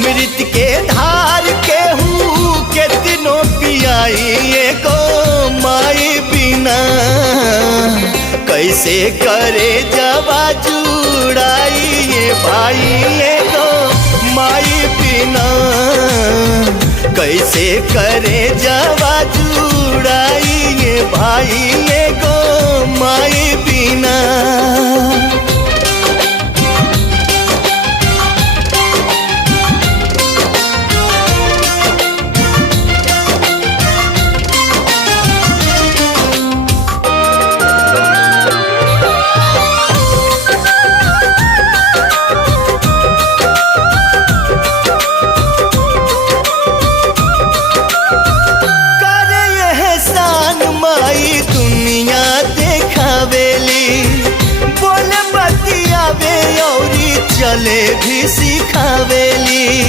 मृत के धार के हूँ कितनो पियाई एगो माई बिना। कैसे करे जवा जुड़ाई ये भाई एगो माई बिना। कैसे करे जवा जुड़ाई ये भाई एगो माई बिना। दुनिया देखावेली बोले बतियावे औरी चले भी सिखावेली।